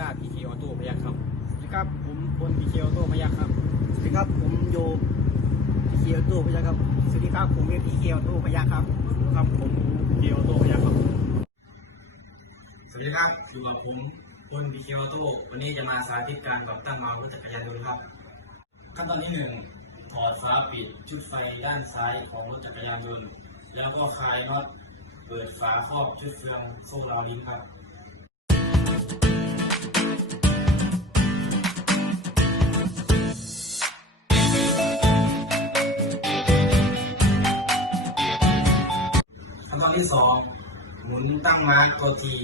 ต้าพีเคออโต้พยัคฆ์ครับสวัสดีครับผมพลพีเคออโต้พยัคฆ์ครับสวัสดีครับผมโยพีเคียวตู้พยัคฆ์ครับสวัสดีครับผมเอพีเคียวตู้พยัคฆ์ครับครับผมพีเคออโต้พยัคฆ์ครับสวัสดีครับอยู่กับผมพลพีเคออโต้วันนี้จะมาสาธิตการติดตั้งเมาส์รถจักรยานยนต์ครับขั้นตอนที่หนึ่งถอดฝาปิดชุดไฟด้านซ้ายของรถจักรยานยนต์แล้วก็คลายน็อตเปิดฝาครอบชุดเฟืองโซ่ราวลิ้นครับ ที่สองหมุนตั้งมาร์กตัวที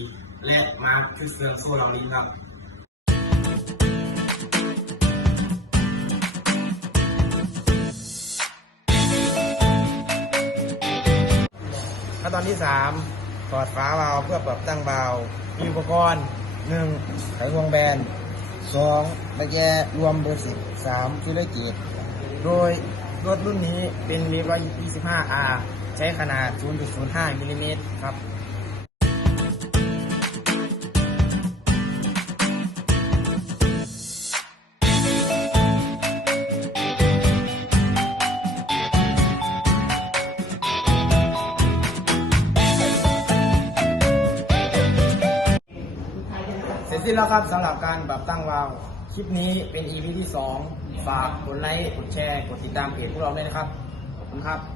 และมาร์กชุดเฟืองโซ่ราลิ้นครับขั้นตอนที่สามถอดฝาวาเพื่อปรับตั้งวามีอุปกรณ์หนึ่งไขควงแบนสองตะแกรวมเบอร์สิบสามฟิลเลอร์เกตโดย รถรุ่นนี้เป็นเวฟ125 R ใช้ขนาด 0.05มิลลิเมตรครับเสร็จสิ้นแล้วครับสำหรับการปรับตั้งวาล์ว คลิปนี้เป็น EP ที่ 2 ฝากกดไลค์ กดแชร์ กดติดตามเพจพวกเราด้วยนะครับ ขอบคุณครับ